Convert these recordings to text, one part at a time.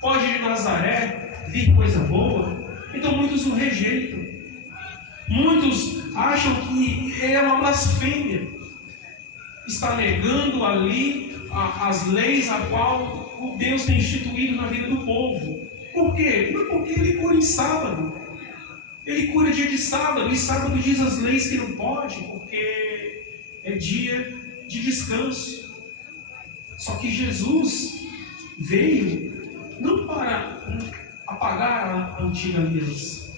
Pode de Nazaré vir coisa boa? Então muitos o rejeitam. Muitos acham que é uma blasfêmia. Está negando ali as leis a qual o Deus tem instituído na vida do povo. Por quê? Não, porque ele cura em sábado. Ele cura dia de sábado, e sábado diz as leis que não pode, porque é dia de descanso. Só que Jesus veio não para apagar a antiga aliança,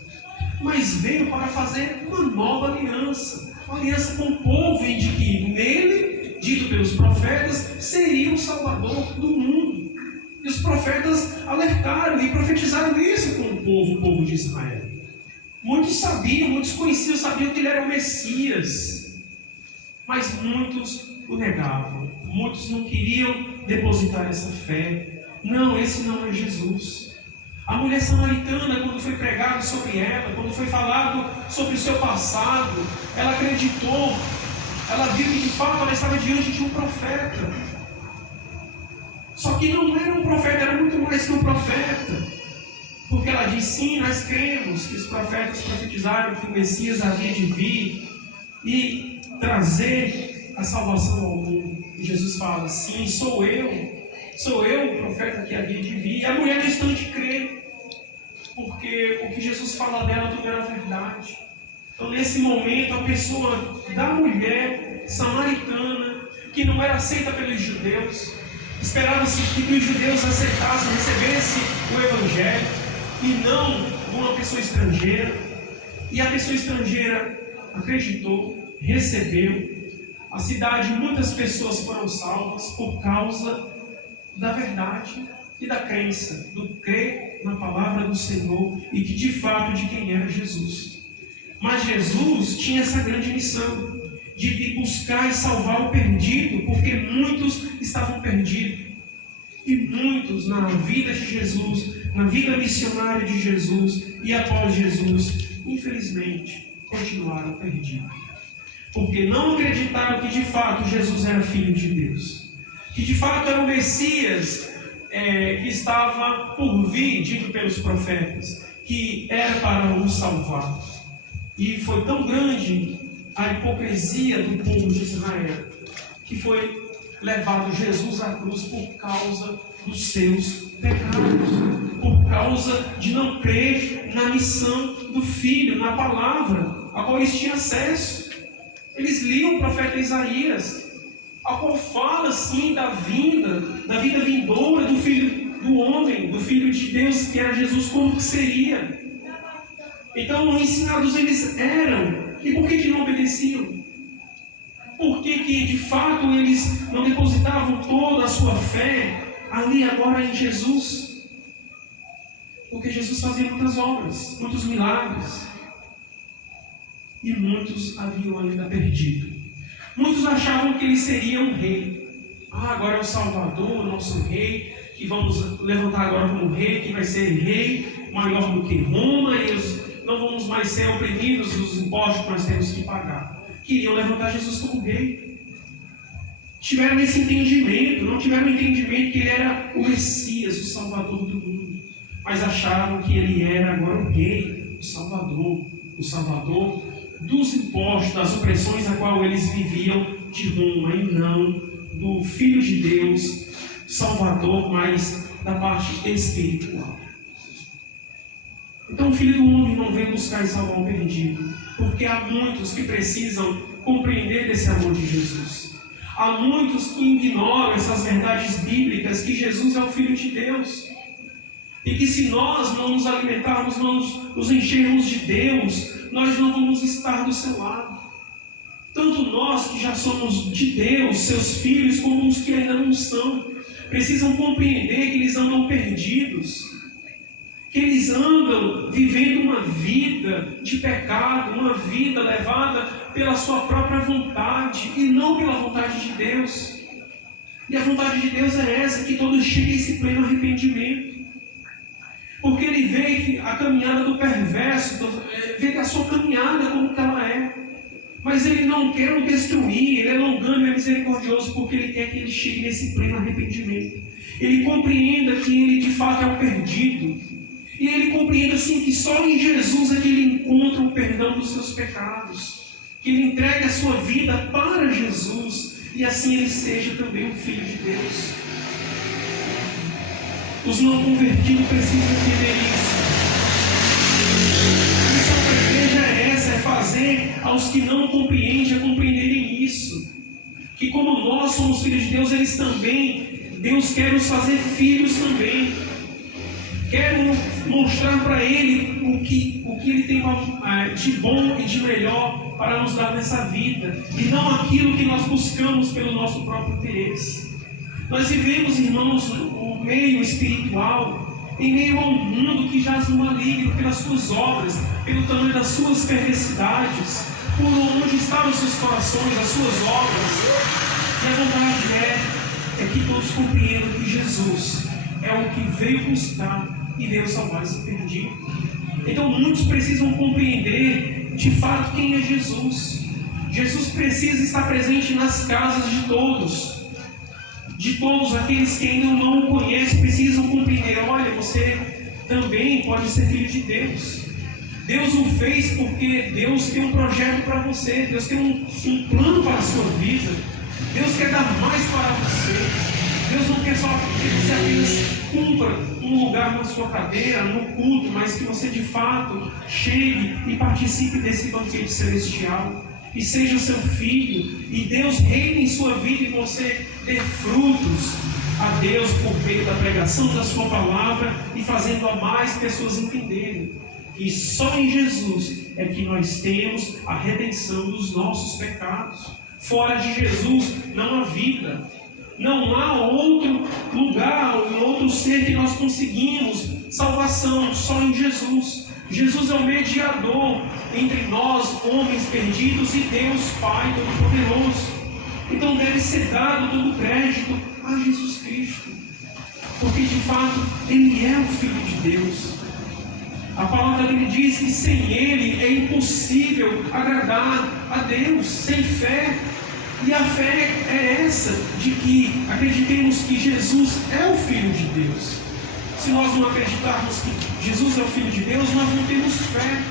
mas veio para fazer uma nova aliança. Uma aliança com o povo, em que nele, dito pelos profetas, seria o Salvador do mundo. E os profetas alertaram e profetizaram isso com o povo de Israel. Muitos sabiam, muitos conheciam, sabiam que ele era o Messias, mas muitos o negavam. Muitos não queriam depositar essa fé. Não, esse não é Jesus. A mulher samaritana, quando foi pregado sobre ela, quando foi falado sobre o seu passado, ela acreditou. Ela viu que de fato ela estava diante de um profeta. Só que não era um profeta, era muito mais que um profeta. Porque ela diz, sim, nós cremos que os profetas profetizaram que o Messias havia de vir e trazer a salvação ao mundo. E Jesus fala, sim, sou eu o profeta que havia de vir. E a mulher no instante crê, porque o que Jesus fala dela tudo era verdade. Então nesse momento a pessoa da mulher samaritana, que não era aceita pelos judeus, esperava-se que os judeus aceitassem, recebessem o Evangelho, e não uma pessoa estrangeira. E a pessoa estrangeira acreditou, recebeu. A cidade, muitas pessoas foram salvas por causa da verdade e da crença, do crer na palavra do Senhor e de fato de quem era Jesus. Mas Jesus tinha essa grande missão de vir buscar e salvar o perdido, porque muitos estavam perdidos. E muitos na vida de Jesus, na vida missionária de Jesus e após Jesus, infelizmente, continuaram perdidos. Porque não acreditaram que de fato Jesus era Filho de Deus. Que de fato era o Messias que estava por vir, dito pelos profetas, que era para os salvar. E foi tão grande a hipocrisia do povo de Israel, que foi levado Jesus à cruz por causa dos seus pecados, por causa de não crer na missão do Filho, na palavra a qual eles tinham acesso. Eles liam o profeta Isaías, a qual fala assim da vida vindoura do Filho do homem, do Filho de Deus, que era Jesus, como que seria. Então ensinados eles eram, e por que não obedeciam? Por que de fato eles não depositavam toda a sua fé ali agora em Jesus? Porque Jesus fazia muitas obras, muitos milagres. E muitos haviam ainda perdido. Muitos achavam que ele seria um rei. Agora é o Salvador, nosso rei, que vamos levantar agora como rei, que vai ser rei maior do que Roma, e não vamos mais ser oprimidos dos impostos que nós temos que pagar. Queriam levantar Jesus como rei. Tiveram esse entendimento, não tiveram o entendimento que ele era o Messias, o Salvador do mundo. Mas achavam que ele era agora o rei, o Salvador dos impostos, das opressões a qual eles viviam de Roma, e não do Filho de Deus, Salvador, mas da parte espiritual. Então o Filho do Homem não veio buscar e salvar o perdido, porque há muitos que precisam compreender desse amor de Jesus. Há muitos que ignoram essas verdades bíblicas, que Jesus é o Filho de Deus. E que se nós não nos alimentarmos, não nos enchermos de Deus, nós não vamos estar do seu lado. Tanto nós que já somos de Deus, seus filhos, como os que ainda não são, precisam compreender que eles andam perdidos, que eles andam vivendo uma vida de pecado, uma vida levada pela sua própria vontade e não pela vontade de Deus. E a vontade de Deus é essa, que todos cheguem a esse pleno arrependimento. Porque ele vê que a caminhada do perverso, vê que a sua caminhada como que ela é. Mas Ele não quer o destruir, Ele é longânimo e é misericordioso, porque Ele quer que ele chegue nesse pleno arrependimento. Ele compreenda que ele de fato é o perdido. E Ele compreenda assim que só em Jesus é que Ele encontra o perdão dos seus pecados. Que Ele entregue a sua vida para Jesus. E assim Ele seja também um Filho de Deus. Os não convertidos precisam entender isso. A missão da igreja é essa, é fazer aos que não compreendem a compreenderem isso. Que como nós somos filhos de Deus, eles também, Deus quer nos fazer filhos também. Quer mostrar para Ele o que Ele tem de bom e de melhor para nos dar nessa vida. E não aquilo que nós buscamos pelo nosso próprio interesse. Nós vivemos, irmãos, o meio espiritual, em meio a um mundo que jaz no maligno pelas suas obras, pelo tamanho das suas perversidades, por onde estavam os seus corações, as suas obras. E a vontade é que todos compreendam que Jesus é o que veio buscar e veio salvar esse perdido. Então muitos precisam compreender de fato quem é Jesus. Jesus precisa estar presente nas casas de todos. De todos aqueles que ainda não o conhecem, precisam compreender: olha, você também pode ser filho de Deus. Deus o fez porque Deus tem um projeto para você. Deus tem um plano para a sua vida. Deus quer dar mais para você. Deus não quer só que você apenas cumpra um lugar na sua cadeira, no culto, mas que você de fato chegue e participe desse banquete celestial. E seja seu filho, e Deus reine em sua vida, e você dê frutos a Deus por meio da pregação da sua palavra, e fazendo a mais pessoas entenderem que só em Jesus é que nós temos a redenção dos nossos pecados. Fora de Jesus não há vida, não há outro lugar, outro ser que nós conseguimos salvação, só em Jesus. Jesus é o mediador entre nós, homens perdidos, e Deus Pai Todo-Poderoso. Então deve ser dado todo o crédito a Jesus Cristo, porque de fato Ele é o Filho de Deus. A palavra dele diz que sem Ele é impossível agradar a Deus, sem fé. E a fé é essa, de que acreditemos que Jesus é o Filho de Deus. Se nós não acreditarmos que Jesus é o Filho de Deus, nós não temos fé.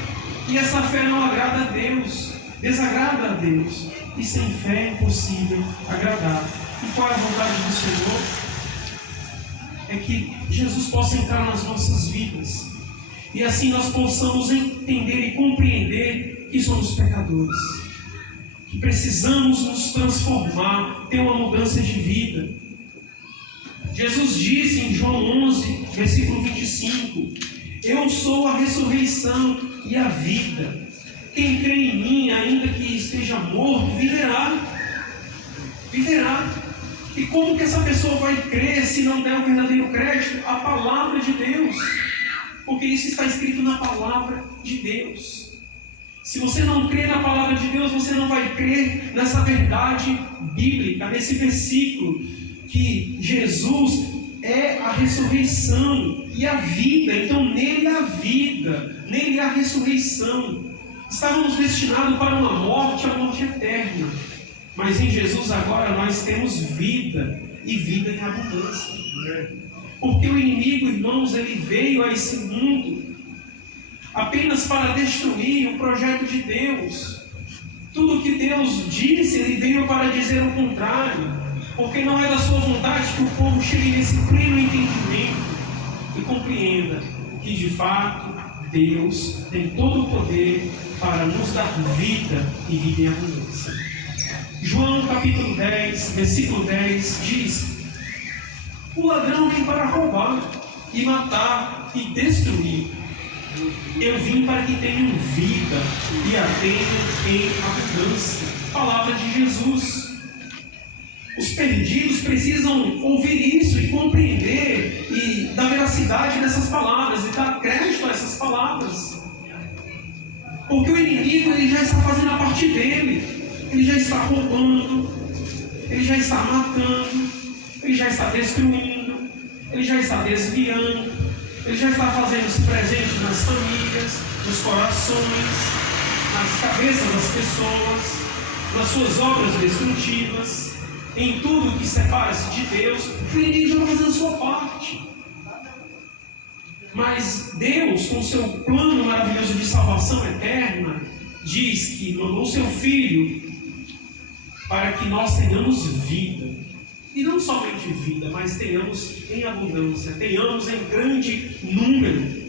E essa fé não agrada a Deus, desagrada a Deus. E sem fé é impossível agradar. E qual é a vontade do Senhor? É que Jesus possa entrar nas nossas vidas. E assim nós possamos entender e compreender que somos pecadores. Que precisamos nos transformar, ter uma mudança de vida. Jesus disse em João 11, versículo 25: eu sou a ressurreição e a vida. Quem crê em mim, ainda que esteja morto, viverá. Viverá. E como que essa pessoa vai crer se não der o verdadeiro crédito à palavra de Deus? Porque isso está escrito na palavra de Deus. Se você não crê na palavra de Deus, você não vai crer nessa verdade bíblica, nesse versículo, que Jesus é a ressurreição e a vida. Então nele há vida, nele há ressurreição. Estávamos destinados para uma morte, a morte eterna. Mas em Jesus agora nós temos vida, e vida em abundância. Porque o inimigo, irmãos, ele veio a esse mundo apenas para destruir o projeto de Deus. Tudo que Deus disse, ele veio para dizer o contrário. Porque não é da sua vontade que o povo chegue nesse pleno entendimento e compreenda que de fato Deus tem todo o poder para nos dar vida e vida em abundância. João capítulo 10, versículo 10 diz: o ladrão vem para roubar e matar e destruir. Eu vim para que tenham vida e a tenham em abundância. Palavra de Jesus. Os perdidos precisam ouvir isso e compreender e da veracidade dessas palavras e dar crédito a essas palavras. Porque o inimigo, ele já está fazendo a parte dele. Ele já está roubando, ele já está matando, ele já está destruindo, ele já está desviando, ele já está fazendo-se presente nas famílias, nos corações, nas cabeças das pessoas. nas suas obras destrutivas, em tudo que separa-se de Deus, ninguém já vai fazer a sua parte. Mas Deus, com o seu plano maravilhoso de salvação eterna, diz que mandou o seu Filho para que nós tenhamos vida. E não somente vida, mas tenhamos em abundância, tenhamos em grande número.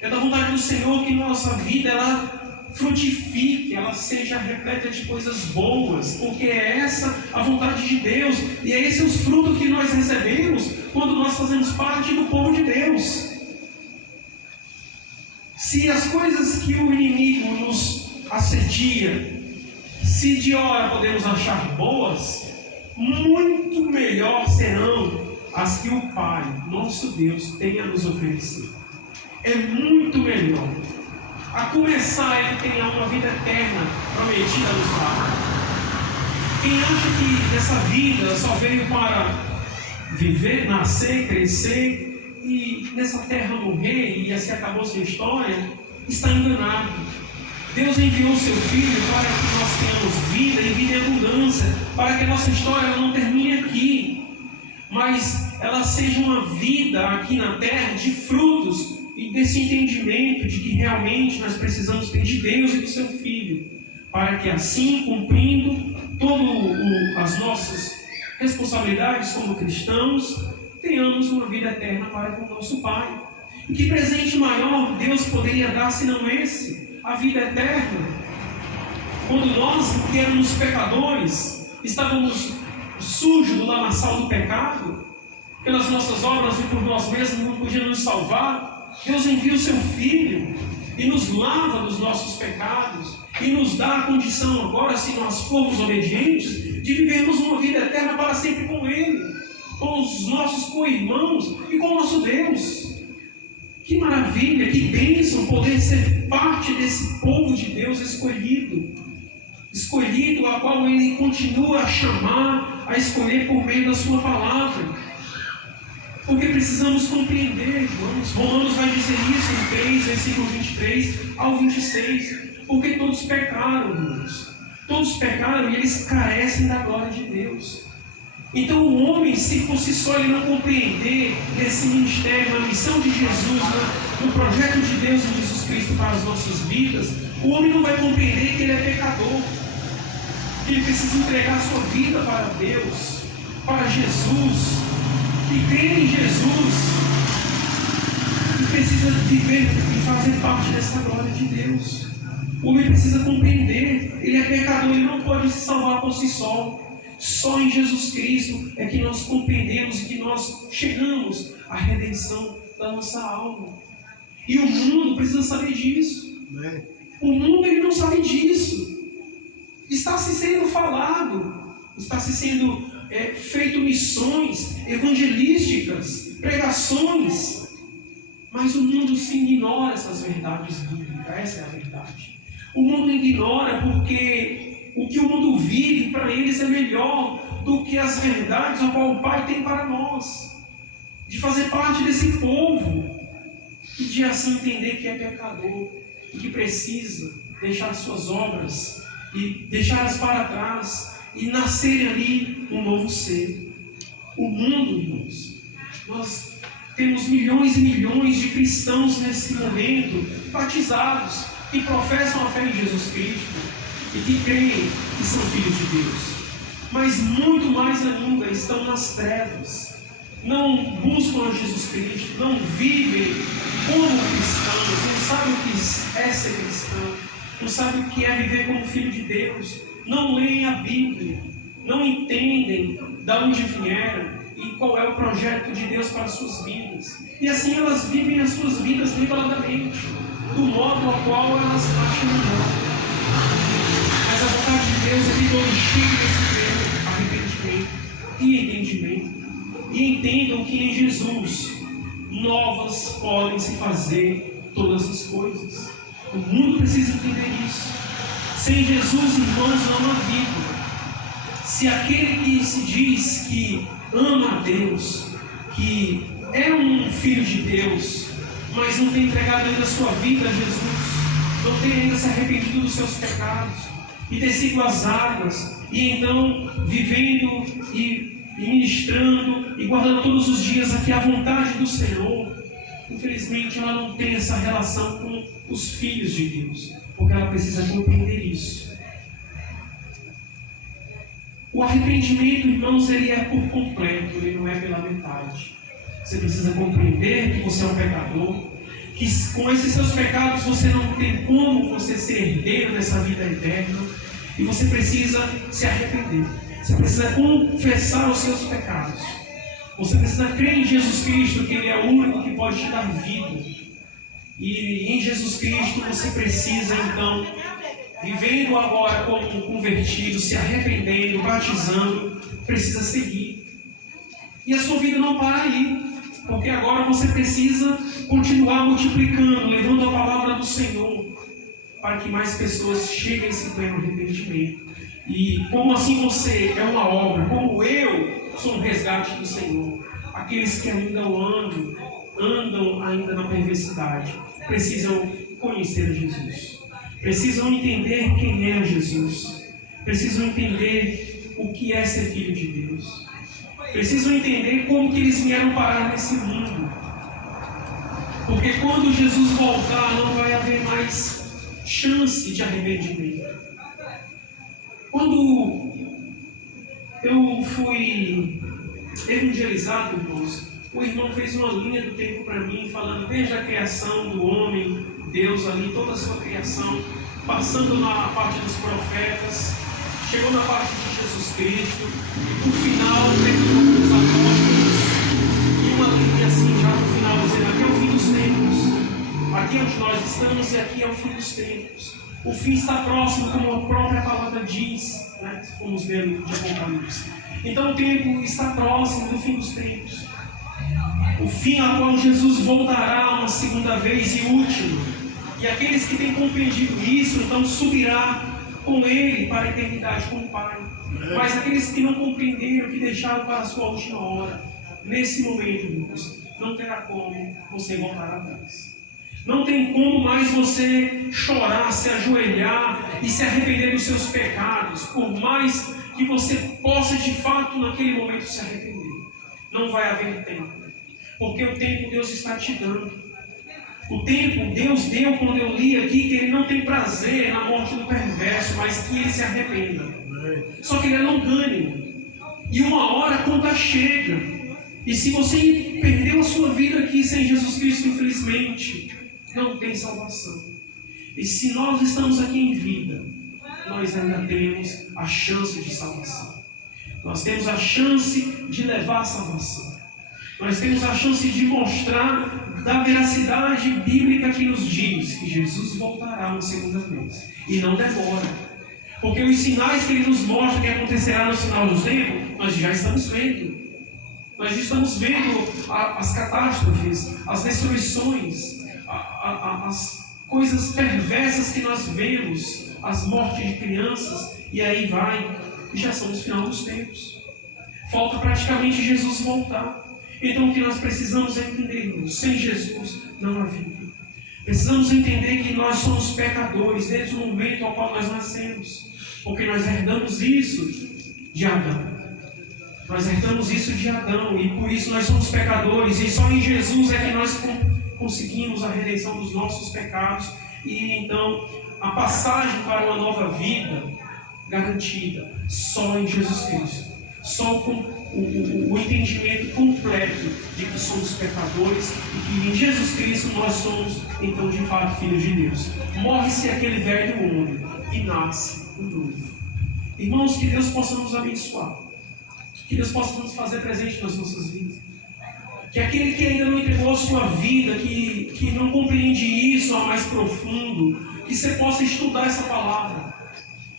É da vontade do Senhor que nossa vida ela frutifique, ela seja repleta de coisas boas, porque é essa a vontade de Deus, e é esse os frutos que nós recebemos quando nós fazemos parte do povo de Deus. Se as coisas que o inimigo nos assedia, se de hora podemos achar boas, muito melhor serão as que o Pai, nosso Deus, tem a nos oferecer. É muito melhor. A começar, Ele tem uma vida eterna prometida a nos dar. Quem acha que essa vida só veio para viver, nascer, crescer e nessa terra morrer e assim acabou sua história, está enganado. Deus enviou o seu Filho para que nós tenhamos vida e vida em abundância, para que a nossa história não termine aqui, mas ela seja uma vida aqui na terra de frutos e desse entendimento de que realmente nós precisamos ter de Deus e do seu Filho, para que assim, cumprindo todas as nossas responsabilidades como cristãos, tenhamos uma vida eterna para com o nosso Pai. E que presente maior Deus poderia dar senão esse? A vida eterna. Quando nós, que éramos pecadores, estávamos sujos do lamaçal do pecado, pelas nossas obras e por nós mesmos não podíamos nos salvar, Deus envia o seu Filho e nos lava dos nossos pecados e nos dá a condição agora, se nós formos obedientes, de vivermos uma vida eterna para sempre com Ele, com os nossos co-irmãos e com o nosso Deus. Que maravilha, que bênção poder ser parte desse povo de Deus escolhido, a qual Ele continua a chamar, a escolher por meio da sua palavra. Porque precisamos compreender, irmãos. Romanos vai dizer isso em 3, versículo 23 ao 26. Porque todos pecaram, irmãos. Todos pecaram e eles carecem da glória de Deus. Então o homem, se por si só ele não compreender esse ministério, a missão de Jesus, no projeto de Deus em Jesus Cristo para as nossas vidas, o homem não vai compreender que ele é pecador. Que ele precisa entregar a sua vida para Deus, para Jesus. Que crê em Jesus e precisa viver e fazer parte dessa glória de Deus. O homem precisa compreender, ele é pecador, ele não pode se salvar por si só. Só em Jesus Cristo é que nós compreendemos e que nós chegamos à redenção da nossa alma. E o mundo precisa saber disso. O mundo ele não sabe disso. Está se sendo falado, está se sendo feito missões evangelísticas, pregações, mas o mundo se ignora essas verdades bíblicas. Essa é a verdade. O mundo ignora porque o que o mundo vive para eles é melhor do que as verdades a qual o Pai tem para nós, de fazer parte desse povo e de assim entender que é pecador e que precisa deixar suas obras e deixá-las para trás e nascer ali um novo ser. O mundo, irmãos, nós temos milhões e milhões de cristãos nesse momento, batizados, que professam a fé em Jesus Cristo e que creem que são filhos de Deus. Mas muito mais ainda estão nas trevas, não buscam a Jesus Cristo, não vivem como cristãos, não sabem o que é ser cristão, não sabem o que é viver como filho de Deus, não leem a Bíblia, não entendem de onde vieram e qual é o projeto de Deus para as suas vidas. E assim elas vivem as suas vidas reveladamente, do modo ao qual elas acham melhor. Mas a vontade de Deus é que todos cheguem nesse arrependimento e entendimento e entendam que em Jesus novas podem se fazer todas as coisas. O mundo precisa entender isso. Sem Jesus, irmãos, não há vida. Se aquele que se diz que ama a Deus, que é um filho de Deus, mas não tem entregado ainda a sua vida a Jesus, não tem ainda se arrependido dos seus pecados, e descido as águas, e então vivendo e ministrando e guardando todos os dias aqui a vontade do Senhor, infelizmente ela não tem essa relação com os filhos de Deus, porque ela precisa compreender isso. O arrependimento, irmãos, ele é por completo, ele não é pela metade. Você precisa compreender que você é um pecador, que com esses seus pecados você não tem como você ser herdeiro dessa vida eterna, e você precisa se arrepender. Você precisa confessar os seus pecados. Você precisa crer em Jesus Cristo, que Ele é o único que pode te dar vida. E em Jesus Cristo você precisa, então, vivendo agora como um convertido, se arrependendo, batizando, precisa seguir. E a sua vida não para aí, porque agora você precisa continuar multiplicando, levando a palavra do Senhor, para que mais pessoas cheguem a esse pleno arrependimento. E como assim você é uma obra, como eu sou um resgate do Senhor, aqueles que ainda andam ainda na perversidade, precisam conhecer a Jesus, precisam entender quem é Jesus, precisam entender o que é ser filho de Deus, precisam entender como que eles vieram parar nesse mundo, porque quando Jesus voltar não vai haver mais chance de arrependimento. Quando eu fui evangelizado, irmãos, o irmão fez uma linha do tempo para mim, falando desde a criação do homem, Deus ali, toda a sua criação, passando na parte dos profetas, chegou na parte de Jesus Cristo, e no final terminou com os apóstolos, e uma linha assim já no final, dizendo: aqui é o fim dos tempos, aqui é onde nós estamos e aqui é o fim dos tempos. O fim está próximo, como a própria palavra diz, né? Se formos ver no de Apocalipse. Então o tempo está próximo do fim dos tempos. O fim a qual Jesus voltará uma segunda vez e última. E aqueles que têm compreendido isso, então subirá com Ele para a eternidade com o Pai. Mas aqueles que não compreenderam, que deixaram para a sua última hora, nesse momento, irmãos, não terá como você voltar atrás. Não tem como mais você chorar, se ajoelhar e se arrepender dos seus pecados, por mais que você possa de fato naquele momento se arrepender. Não vai haver tempo, porque o tempo Deus está te dando. O tempo Deus deu quando eu li aqui que Ele não tem prazer na morte do perverso, mas que ele se arrependa. Só que Ele é longânimo. E uma hora a conta chega. E se você perdeu a sua vida aqui sem Jesus Cristo, infelizmente, não tem salvação. E se nós estamos aqui em vida, nós ainda temos a chance de salvação. Nós temos a chance de levar a salvação. Nós temos a chance de mostrar da veracidade bíblica que nos diz que Jesus voltará uma segunda vez. E não demora. Porque os sinais que Ele nos mostra que acontecerá no final dos tempos, nós já estamos vendo. Nós estamos vendo as catástrofes, as destruições, as coisas perversas que nós vemos, as mortes de crianças, e aí vai, e já estamos no final dos tempos. Falta praticamente Jesus voltar. Então o que nós precisamos é entender, sem Jesus não há vida. Precisamos entender que nós somos pecadores desde o momento ao qual nós nascemos, porque nós herdamos isso de Adão. Nós herdamos isso de Adão, e por isso nós somos pecadores, e só em Jesus é que nós conseguimos a redenção dos nossos pecados, e então a passagem para uma nova vida garantida só em Jesus Cristo. Só com o entendimento completo de que somos pecadores e que em Jesus Cristo nós somos então de fato filhos de Deus. Morre-se aquele velho homem e nasce um novo. Irmãos, que Deus possa nos abençoar, que Deus possa nos fazer presente nas nossas vidas. Que aquele que ainda não entregou a sua vida, que não compreende isso a mais profundo, que você possa estudar essa palavra,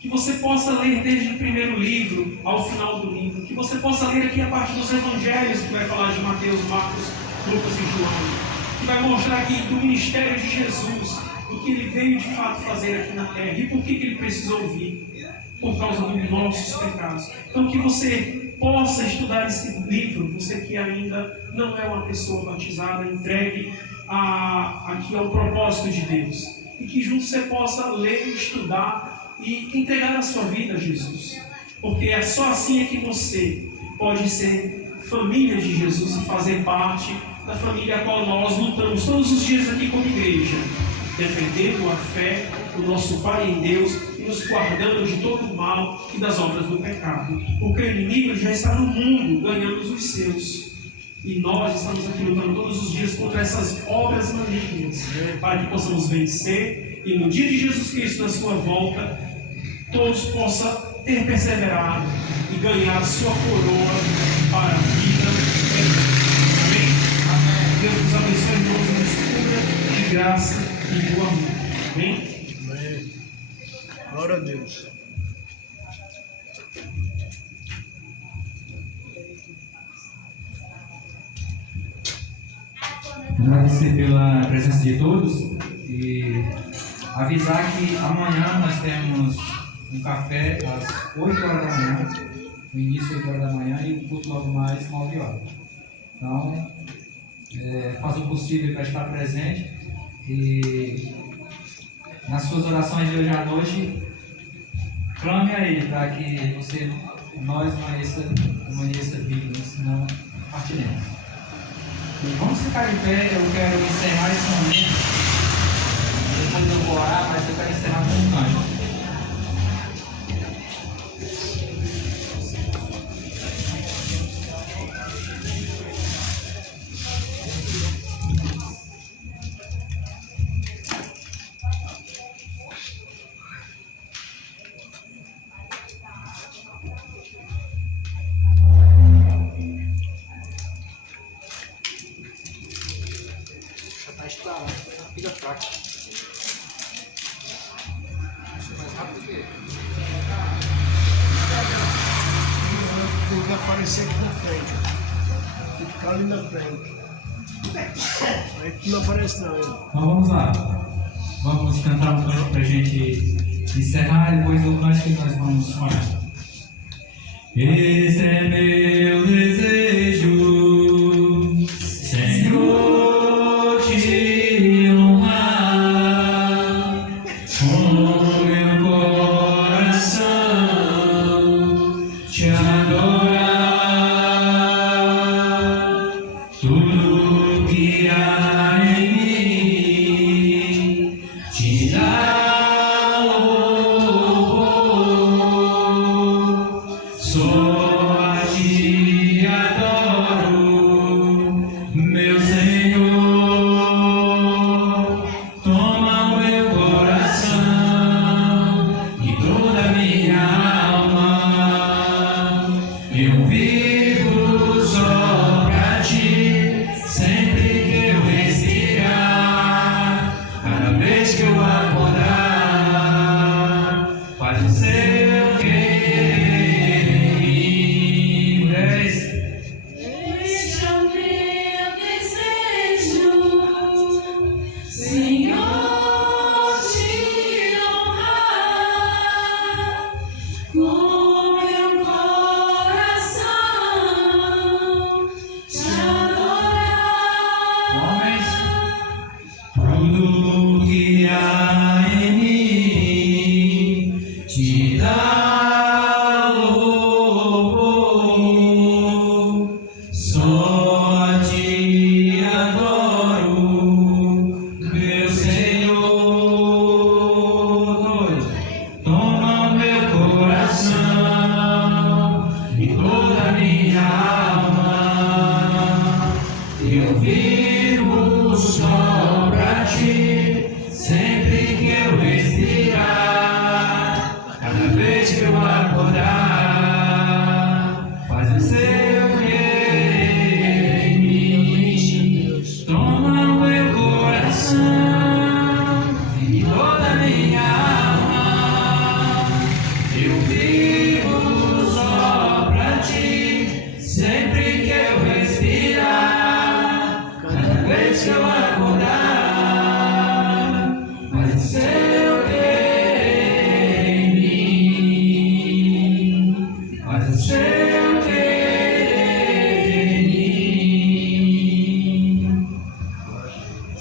que você possa ler desde o primeiro livro ao final do livro, que você possa ler aqui a parte dos evangelhos, que vai falar de Mateus, Marcos, Lucas e João, que vai mostrar aqui do ministério de Jesus, do que Ele veio de fato fazer aqui na terra e por que Ele precisou vir, por causa dos nossos pecados. Então que você possa estudar esse livro, você que ainda não é uma pessoa batizada, entregue aqui ao propósito de Deus, e que junto você possa ler, estudar e entregar a sua vida a Jesus. Porque é só assim é que você pode ser família de Jesus e fazer parte da família a qual nós lutamos todos os dias aqui como igreja, defendendo a fé do nosso Pai em Deus e nos guardando de todo o mal e das obras do pecado. Porque o inimigo já está no mundo, ganhando os seus. E nós estamos aqui lutando todos os dias contra essas obras malignas, para que possamos vencer e no dia de Jesus Cristo, na sua volta, todos possam ter perseverado e ganhar a sua coroa para a vida eterna. Amém? Deus nos abençoe, irmãos, e nos cubra de graça e do amor. Amém? Amém. Glória a Deus. Agradecer pela presença de todos e avisar que amanhã nós temos um café às 8 horas da manhã, no início 8 horas da manhã e o culto logo mais 9 horas. Então, faça o possível para estar presente e nas suas orações de hoje à noite, clame a Ele para que nós amanheça vivo, senão partiremos. Vamos ficar de pé, eu quero encerrar esse momento. Depois eu vou orar, mas eu quero encerrar com um canto. Fica fraco. Mais rápido que ele. Tem que aparecer aqui na frente. Tem que ficar ali na frente. Aí tu não aparece não. Então vamos lá. Vamos cantar um canto para a gente encerrar e depois o canto que nós vamos orar. Esse é meu desejo, Senhor.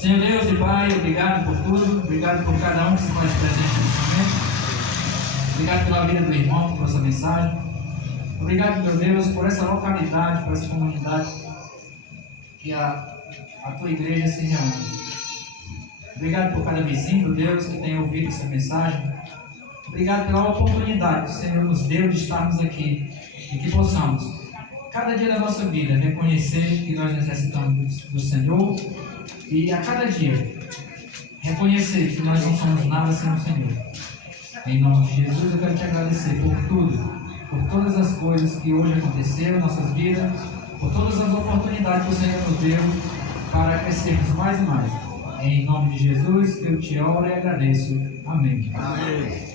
Senhor Deus e Pai, obrigado por tudo, obrigado por cada um que se faz presente nesse momento. Obrigado pela vida do irmão, por essa mensagem. Obrigado, meu Deus, por essa localidade, por essa comunidade que a tua igreja se reúne. Obrigado por cada vizinho, meu Deus, que tenha ouvido essa mensagem. Obrigado pela oportunidade que o Senhor nos deu de estarmos aqui e que possamos, cada dia da nossa vida, reconhecer que nós necessitamos do Senhor e a cada dia reconhecer que nós não somos nada sem o Senhor. Em nome de Jesus, eu quero te agradecer por tudo, por todas as coisas que hoje aconteceram em nossas vidas, por todas as oportunidades que o Senhor nos deu para crescermos mais e mais. Em nome de Jesus, eu te oro e agradeço. Amém. Amém.